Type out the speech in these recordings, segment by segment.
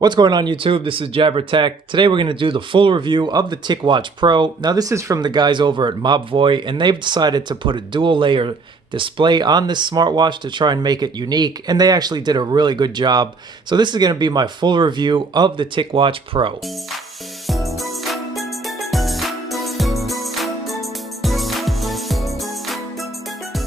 What's going on YouTube? This is Jabber Tech. Today we're going to do the full review of the TicWatch Pro. Now this is from the guys over at Mobvoi, and they've decided to put a dual layer display on this smartwatch to try and make it unique, and they actually did a really good job. So this is going to be my full review of the TicWatch Pro.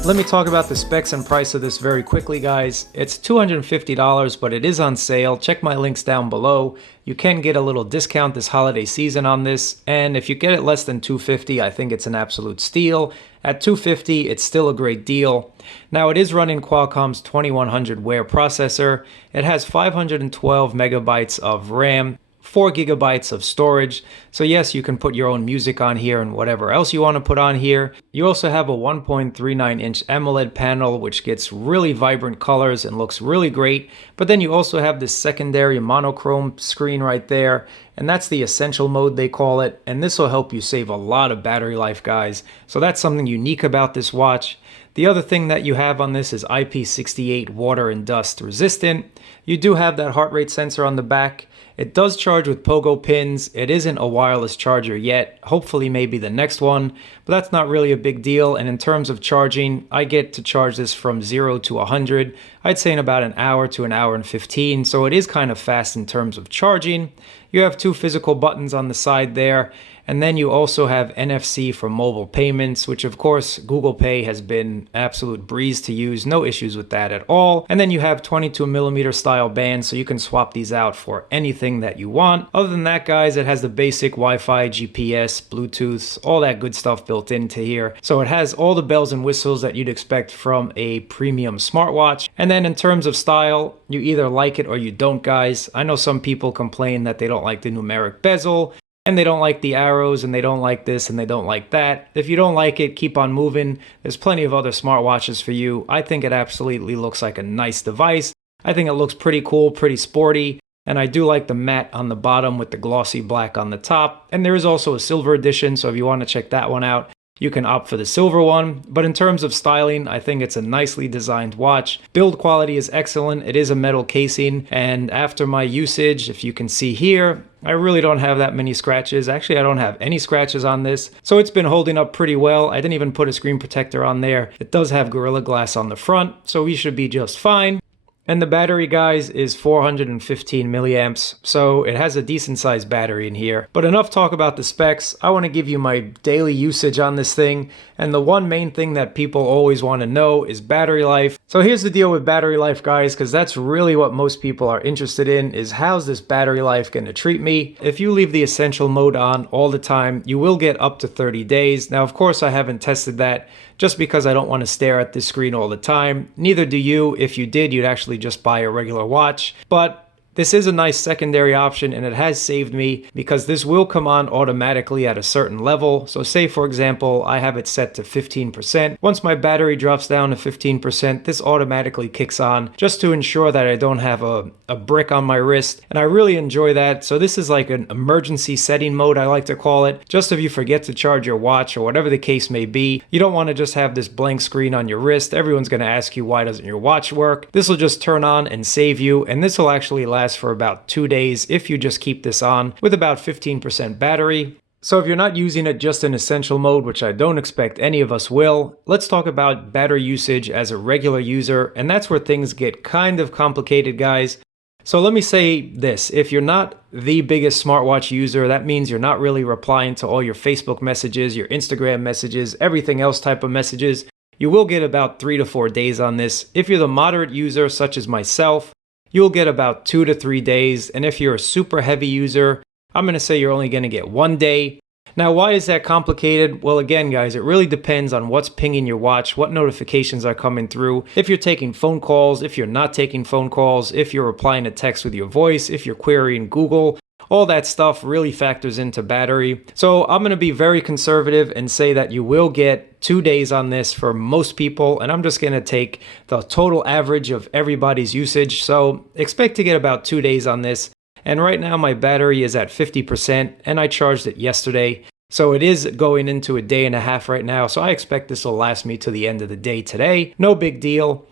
Let me talk about the specs and price of this very quickly, guys. It's $250, but it is on sale. Check my links down below. You can get a little discount this holiday season on this, and if you get it less than $250, I think it's an absolute steal. At $250, it's still a great deal. Now, it is running Qualcomm's 2100 Wear processor. It has 512 megabytes of RAM. 4 gigabytes of storage. So yes, you can put your own music on here and whatever else you want to put on here. You also have a 1.39 inch AMOLED panel, which gets really vibrant colors and looks really great. But then you also have this secondary monochrome screen right there. And that's the essential mode, they call it. And this will help you save a lot of battery life, guys. So that's something unique about this watch. The other thing that you have on this is IP68 water and dust resistant. You do have that heart rate sensor on the back. It does charge with pogo pins. It isn't a wireless charger yet. Hopefully maybe the next one, but that's not really a big deal. And in terms of charging, I get to charge this from 0 to 100. I'd say in about an hour to an hour and 15. So it is kind of fast in terms of charging. You have 2 physical buttons on the side there. And then you also have NFC for mobile payments, which of course Google Pay has been absolute breeze to use. No issues with that at all. And then you have 22mm style bands, so you can swap these out for anything that you want. Other than that, guys, it has the basic Wi-Fi, GPS, Bluetooth, all that good stuff built into here. So it has all the bells and whistles that you'd expect from a premium smartwatch. And then in terms of style, you either like it or you don't, guys. I know some people complain that they don't like the numeric bezel, and they don't like the arrows, and they don't like this, and they don't like that. If you don't like it, keep on moving. There's plenty of other smartwatches for you. I think it absolutely looks like a nice device. I think it looks pretty cool, pretty sporty. And I do like the matte on the bottom with the glossy black on the top. And there is also a silver edition, so if you want to check that one out, you can opt for the silver one. But in terms of styling, I think it's a nicely designed watch. Build quality is excellent. It is a metal casing. And after my usage, if you can see here, I really don't have that many scratches. Actually, I don't have any scratches on this. So it's been holding up pretty well. I didn't even put a screen protector on there. It does have Gorilla Glass on the front, so we should be just fine. And the battery, guys, is 415 milliamps, so it has a decent sized battery in here. But enough talk about the specs. I want to give you my daily usage on this thing, and the one main thing that people always want to know is battery life. So here's the deal with battery life, guys, because that's really what most people are interested in, is how's this battery life going to treat me? If you leave the essential mode on all the time, you will get up to 30 days. Now, of course, I haven't tested that just because I don't want to stare at this screen all the time. Neither do you. If you did, you'd actually just buy a regular watch. But this is a nice secondary option, and it has saved me because this will come on automatically at a certain level. So say, for example, I have it set to 15%. Once my battery drops down to 15%, this automatically kicks on just to ensure that I don't have a brick on my wrist. And I really enjoy that. So this is like an emergency setting mode, I like to call it. Just if you forget to charge your watch or whatever the case may be, you don't want to just have this blank screen on your wrist. Everyone's going to ask you, why doesn't your watch work? This will just turn on and save you. And this will actually last for about 2 days if you just keep this on with about 15% battery. So if you're not using it just in essential mode, which I don't expect any of us will, let's talk about battery usage as a regular user, and that's where things get kind of complicated, guys. So let me say this, if you're not the biggest smartwatch user, that means you're not really replying to all your Facebook messages, your Instagram messages, everything else type of messages, you will get about 3 to 4 days on this. If you're the moderate user, such as myself, you'll get about 2 to 3 days. And if you're a super heavy user, I'm going to say you're only going to get 1 day. Now, why is that complicated? Well, again, guys, it really depends on what's pinging your watch, what notifications are coming through, if you're taking phone calls, if you're not taking phone calls, if you're replying to text with your voice, if you're querying Google. All that stuff really factors into battery. So I'm going to be very conservative and say that you will get 2 days on this for most people. And I'm just going to take the total average of everybody's usage. So expect to get about 2 days on this. And right now my battery is at 50% and I charged it yesterday. So it is going into a day and a half right now. So I expect this will last me to the end of the day today. No big deal.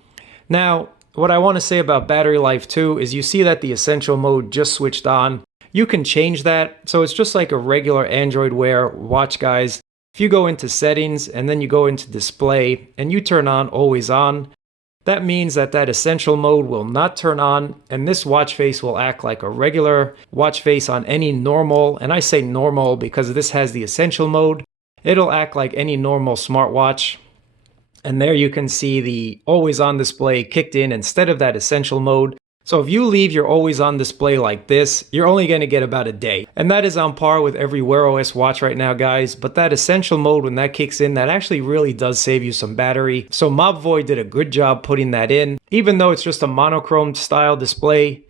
Now, What I want to say about battery life too is you see that the essential mode just switched on. You can change that, so it's just like a regular Android Wear watch, guys. If you go into settings and then you go into display and you turn on always on, that means that that essential mode will not turn on, and this watch face will act like a regular watch face on any normal, and I say normal because this has the essential mode. It'll act like any normal smartwatch. And there you can see the always on display kicked in instead of that essential mode. So if you leave your always on display like this, you're only going to get about a day. And that is on par with every Wear OS watch right now, guys. But that essential mode, when that kicks in, that actually really does save you some battery. So Mobvoi did a good job putting that in. Even though it's just a monochrome style display,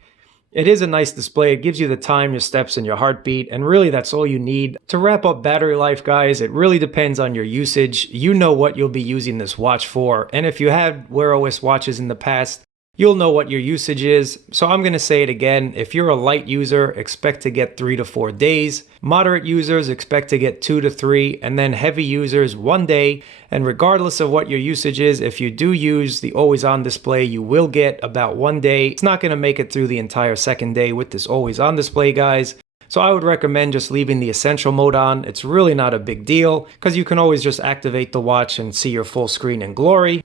it is a nice display. It gives you the time, your steps, and your heartbeat, and really that's all you need. To wrap up battery life, guys, it really depends on your usage. You know what you'll be using this watch for, and if you had Wear OS watches in the past, you'll know what your usage is. So I'm going to say it again. If you're a light user, expect to get 3 to 4 days. Moderate users expect to get 2 to 3, and then heavy users 1 day. And regardless of what your usage is, if you do use the always on display, you will get about 1 day. It's not going to make it through the entire second day with this always on display, guys. So I would recommend just leaving the essential mode on. It's really not a big deal because you can always just activate the watch and see your full screen in glory.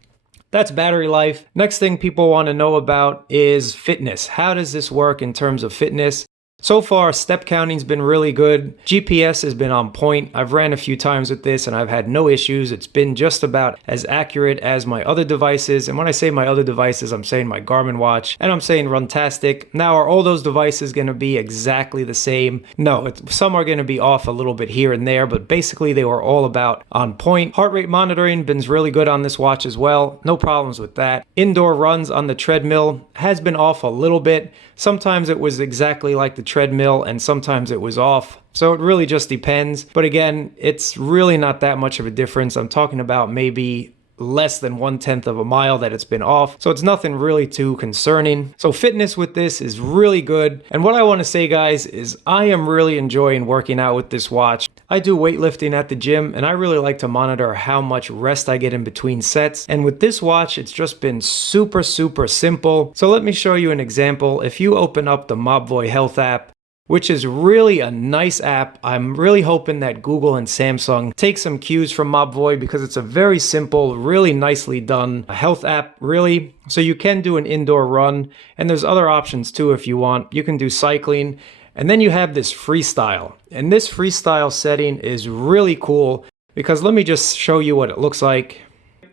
That's battery life. Next thing people want to know about is fitness. How does this work in terms of fitness? So far, step counting's been really good. GPS has been on point. I've ran a few times with this and I've had no issues. It's been just about as accurate as my other devices. And when I say my other devices, I'm saying my Garmin watch and I'm saying Runtastic. Now, are all those devices going to be exactly the same? No, some are going to be off a little bit here and there, but basically they were all about on point. Heart rate monitoring been really good on this watch as well. No problems with that. Indoor runs on the treadmill has been off a little bit. Sometimes it was exactly like the treadmill and sometimes it was off. So it really just depends. But again, it's really not that much of a difference. I'm talking about maybe less than 1/10 of a mile that it's been off. So it's nothing really too concerning. So fitness with this is really good. And what I want to say, guys, is I am really enjoying working out with this watch. I do weightlifting at the gym and I really like to monitor how much rest I get in between sets. And with this watch, it's just been super simple. So let me show you an example. If you open up the Mobvoi Health app, which is really a nice app. I'm really hoping that Google and Samsung take some cues from Mobvoi because it's a very simple, really nicely done health app, really. So you can do an indoor run, and there's other options too if you want. You can do cycling, and then you have this freestyle. And this freestyle setting is really cool because let me just show you what it looks like.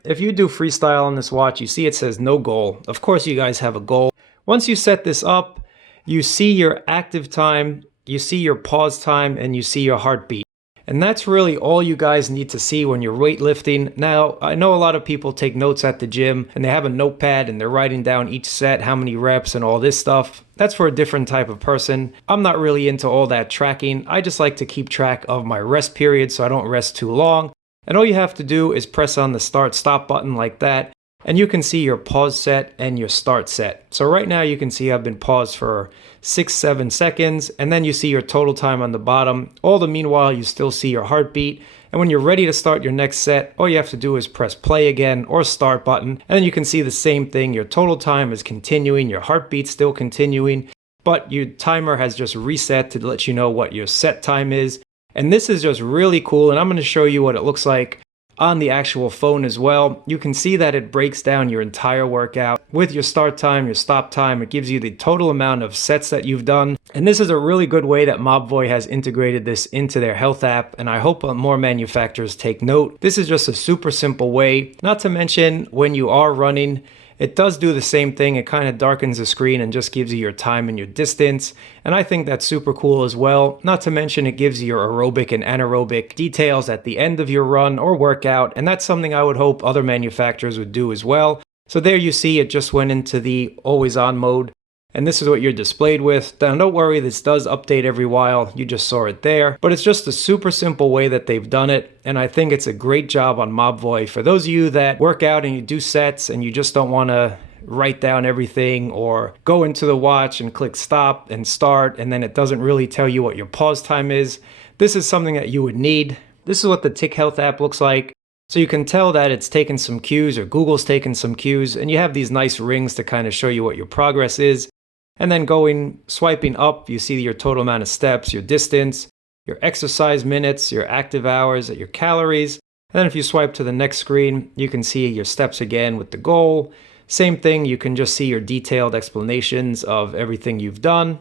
If you do freestyle on this watch, you see it says no goal. Of course you guys have a goal. Once you set this up, you see your active time, you see your pause time, and you see your heartbeat. And that's really all you guys need to see when you're weightlifting. Now, I know a lot of people take notes at the gym and they have a notepad and they're writing down each set, how many reps and all this stuff. That's for a different type of person. I'm not really into all that tracking. I just like to keep track of my rest period so I don't rest too long. And all you have to do is press on the start stop button like that. And you can see your pause set and your start set. So right now you can see I've been paused for 6-7 seconds, and then you see your total time on the bottom. All the meanwhile, you still see your heartbeat. And when you're ready to start your next set, all you have to do is press play again or start button. And then you can see the same thing. Your total time is continuing, your heartbeat's still continuing, but your timer has just reset to let you know what your set time is. And this is just really cool. And I'm going to show you what it looks like on the actual phone as well. You can see that it breaks down your entire workout with your start time, your stop time. It gives you the total amount of sets that you've done. And this is a really good way that Mobvoi has integrated this into their health app. And I hope more manufacturers take note. This is just a super simple way. Not to mention when you are running, it does do the same thing. It kind of darkens the screen and just gives you your time and your distance. And I think that's super cool as well. Not to mention it gives you your aerobic and anaerobic details at the end of your run or workout. And that's something I would hope other manufacturers would do as well. So there you see it just went into the always on mode. And this is what you're displayed with. Now don't worry, this does update every while. You just saw it there. But it's just a super simple way that they've done it. And I think it's a great job on Mobvoi. For those of you that work out and you do sets and you just don't want to write down everything or go into the watch and click stop and start and then it doesn't really tell you what your pause time is, this is something that you would need. This is what the Tic Health app looks like. So you can tell that it's taken some cues, or Google's taken some cues, and you have these nice rings to kind of show you what your progress is. And then swiping up, you see your total amount of steps, your distance, your exercise minutes, your active hours, your calories. And then if you swipe to the next screen, you can see your steps again with the goal. Same thing, you can just see your detailed explanations of everything you've done.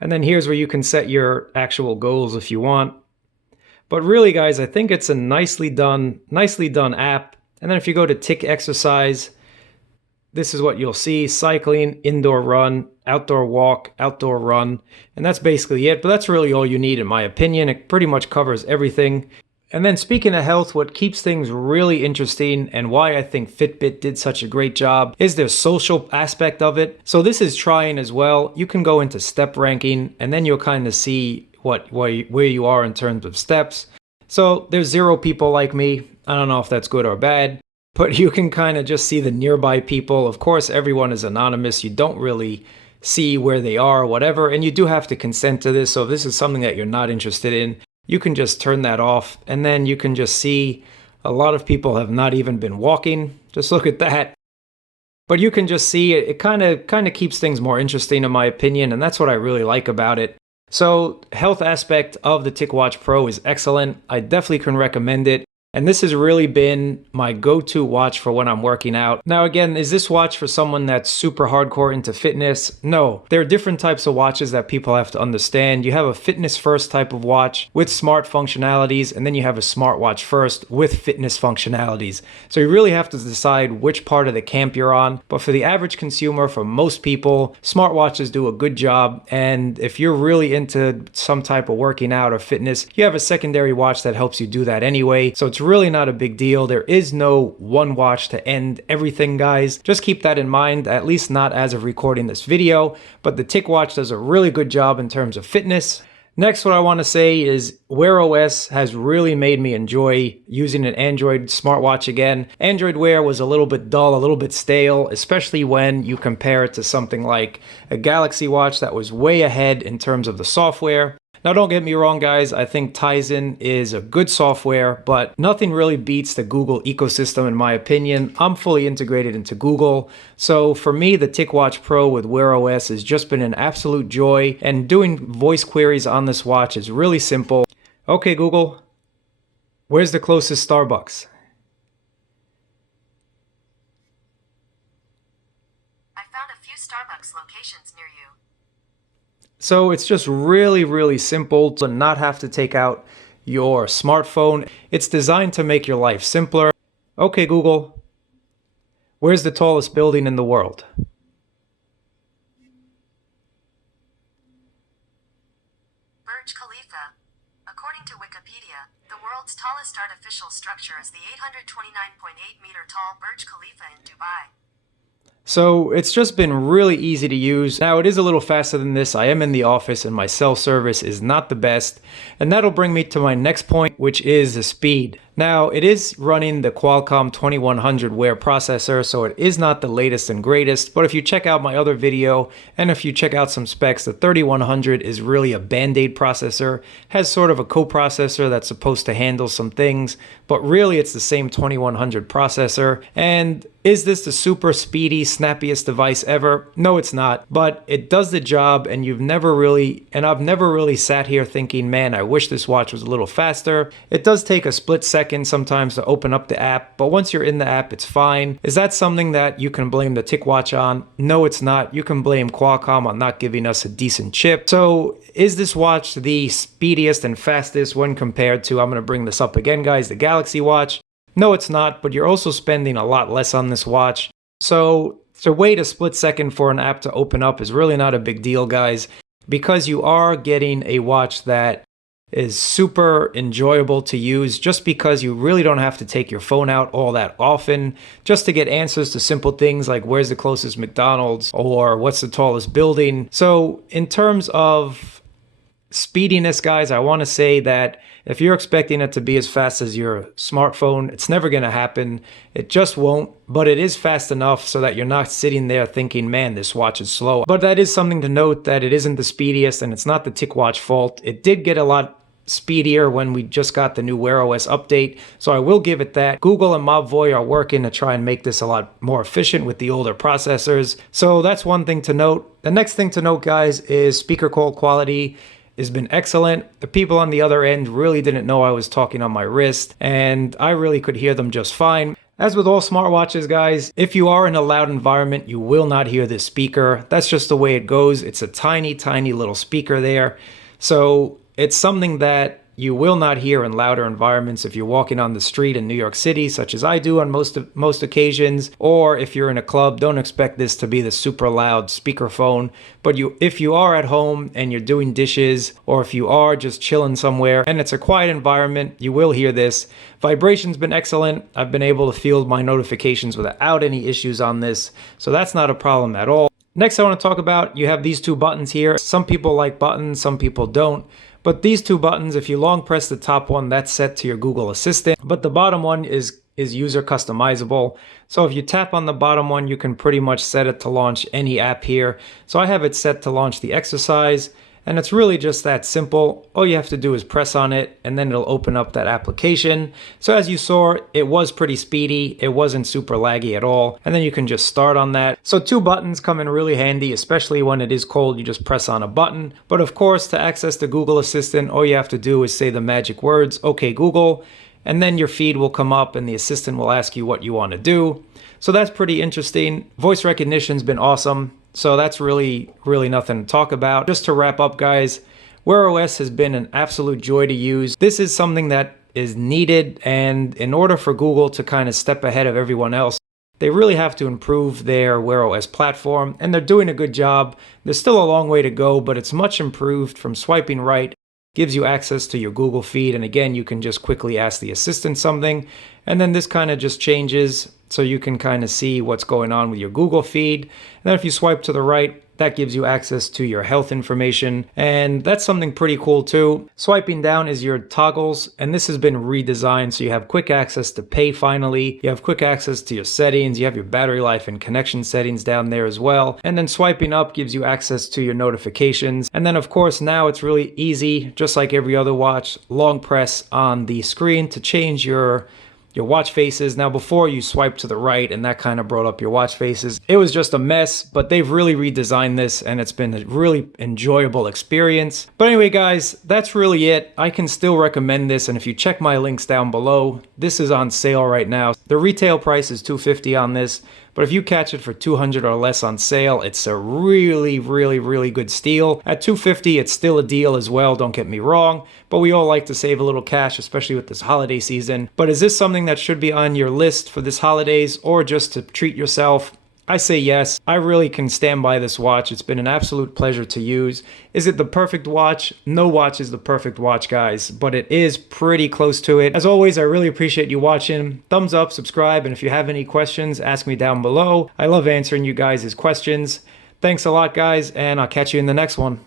And then here's where you can set your actual goals if you want. But really, guys, I think it's a nicely done app. And then if you go to Tick Exercise, this is what you'll see: cycling, indoor run, outdoor walk, outdoor run. And that's basically it, but that's really all you need in my opinion. It pretty much covers everything. And then speaking of health, what keeps things really interesting and why I think Fitbit did such a great job is their social aspect of it. So this is trying as well. You can go into step ranking and then you'll kind of see where you are in terms of steps. So there's 0 people like me. I don't know if that's good or bad, but you can kind of just see the nearby people. Of course, everyone is anonymous. You don't really see where they are or whatever, and you do have to consent to this. So if this is something that you're not interested in, you can just turn that off, and then you can just see a lot of people have not even been walking. Just look at that. But you can just see it kind of keeps things more interesting in my opinion, and that's what I really like about it. So health aspect of the TicWatch Pro is excellent. I definitely can recommend it. And this has really been my go-to watch for when I'm working out. Now again, is this watch for someone that's super hardcore into fitness? No. There are different types of watches that people have to understand. You have a fitness first type of watch with smart functionalities, and then you have a smartwatch first with fitness functionalities. So you really have to decide which part of the camp you're on. But for the average consumer, for most people, smartwatches do a good job. And if you're really into some type of working out or fitness, you have a secondary watch that helps you do that anyway. So it's really not a big deal. There is no one watch to end everything, guys. Just keep that in mind, at least not as of recording this video. But the TicWatch does a really good job in terms of fitness. Next, what I want to say is Wear OS has really made me enjoy using an Android smartwatch again. Android Wear was a little bit dull, a little bit stale, especially when you compare it to something like a Galaxy Watch that was way ahead in terms of the software. Now, don't get me wrong, guys. I think Tizen is a good software, but nothing really beats the Google ecosystem, in my opinion. I'm fully integrated into Google. So for me, the TicWatch Pro with Wear OS has just been an absolute joy, and doing voice queries on this watch is really simple. Okay, Google, where's the closest Starbucks? I found a few Starbucks locations near you. So it's just really, really simple to not have to take out your smartphone. It's designed to make your life simpler. Okay, Google, where's the tallest building in the world? Burj Khalifa. According to Wikipedia, the world's tallest artificial structure is the 829.8-meter tall Burj Khalifa in Dubai. So it's just been really easy to use. Now it is a little faster than this. I am in the office and my cell service is not the best. And that'll bring me to my next point, which is the speed. Now it is running the Qualcomm 2100 Wear processor, so it is not the latest and greatest. But if you check out my other video and if you check out some specs, the 3100 is really a band-aid processor. Has sort of a coprocessor that's supposed to handle some things, but really it's the same 2100 processor. And is this the super speedy, snappiest device ever? No, it's not, but it does the job, and I've never really sat here thinking, man, I wish this watch was a little faster. It does take a split second sometimes to open up the app, but once you're in the app, it's fine. Is that something that you can blame the TicWatch on? No, it's not. You can blame Qualcomm on not giving us a decent chip. So is this watch the speediest and fastest when compared to, I'm going to bring this up again, guys, the Galaxy Watch? No, it's not, but you're also spending a lot less on this watch. So to wait a split second for an app to open up is really not a big deal, guys, because you are getting a watch that is super enjoyable to use, just because you really don't have to take your phone out all that often just to get answers to simple things like where's the closest McDonald's or what's the tallest building. So in terms of speediness, guys, I want to say that if you're expecting it to be as fast as your smartphone, it's never going to happen. It just won't, but it is fast enough so that you're not sitting there thinking, man, this watch is slow. But that is something to note, that it isn't the speediest, and it's not the TicWatch fault. It did get a lot speedier when we just got the new Wear OS update, so I will give it that. Google and Mobvoi are working to try and make this a lot more efficient with the older processors, so that's one thing to note. The next thing to note, guys, is speaker call quality has been excellent. The people on the other end really didn't know I was talking on my wrist, and I really could hear them just fine. As with all smartwatches, guys, if you are in a loud environment, you will not hear this speaker. That's just the way it goes. It's a tiny, tiny little speaker there. So it's something that you will not hear in louder environments if you're walking on the street in New York City, such as I do on most occasions, or if you're in a club. Don't expect this to be the super loud speakerphone. But if you are at home and you're doing dishes, or if you are just chilling somewhere and it's a quiet environment, you will hear this. Vibration's been excellent. I've been able to field my notifications without any issues on this, so that's not a problem at all. Next, I want to talk about, you have these two buttons here. Some people like buttons, some people don't. But these two buttons, if you long press the top one, that's set to your Google Assistant. But the bottom one is user customizable. So if you tap on the bottom one, you can pretty much set it to launch any app here. So I have it set to launch the exercise. And it's really just that simple. All you have to do is press on it and then it'll open up that application. So as you saw, it was pretty speedy. It wasn't super laggy at all. And then you can just start on that. So two buttons come in really handy, especially when it is cold. You just press on a button. But of course, to access the Google Assistant, all you have to do is say the magic words, "Okay, Google," and then your feed will come up and the assistant will ask you what you want to do. So that's pretty interesting. Voice recognition's been awesome. So that's really nothing to talk about. Just to wrap up, guys, Wear OS has been an absolute joy to use. This is something that is needed, and in order for Google to kind of step ahead of everyone else, they really have to improve their Wear OS platform, and they're doing a good job. There's still a long way to go, but it's much improved. From swiping right, gives you access to your Google feed, and again, you can just quickly ask the assistant something, and then this kind of just changes so you can kind of see what's going on with your Google feed. And then if you swipe to the right, that gives you access to your health information, and that's something pretty cool too. Swiping down is your toggles, and this has been redesigned so you have quick access to pay finally. You have quick access to your settings. You have your battery life and connection settings down there as well. And then swiping up gives you access to your notifications. And then of course now it's really easy, just like every other watch, long press on the screen to change your watch faces. Now before, you swipe to the right and that kind of brought up your watch faces. It was just a mess, but they've really redesigned this and it's been a really enjoyable experience. But anyway, guys, that's really it. I can still recommend this, and if you check my links down below, this is on sale right now. The retail price is $250 on this, but if you catch it for $200 or less on sale, it's a really good steal. At $250, it's still a deal as well, don't get me wrong, but we all like to save a little cash, especially with this holiday season. But is this something that should be on your list for this holidays, or just to treat yourself? I say yes. I really can stand by this watch. It's been an absolute pleasure to use. Is it the perfect watch? No watch is the perfect watch, guys, but it is pretty close to it. As always, I really appreciate you watching. Thumbs up, subscribe, and if you have any questions, ask me down below. I love answering you guys' questions. Thanks a lot, guys, and I'll catch you in the next one.